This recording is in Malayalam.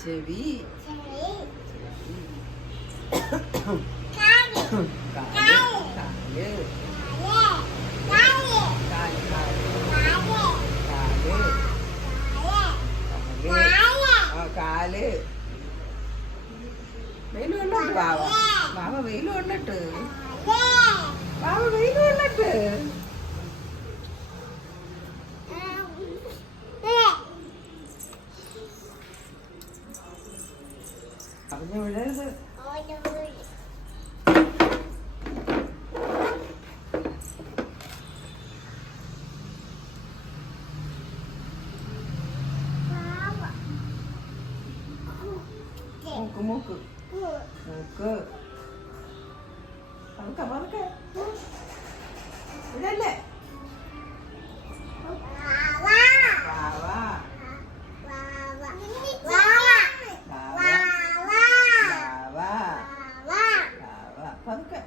ചെവി, കാല്, കാല്. വെയിൽ കൊണ്ടിട്ട് ബാവ, ബാവ വെയിൽ കൊണ്ടിട്ട്, ബാവ വെയിൽ കൊണ്ടിട്ട്. പറഞ്ഞു വിടരുത്. മൂക്ക് മൂക്ക് മൂക്ക് പതുക്കെ പതുക്കെ ഇതല്ലേ പതുക്കെ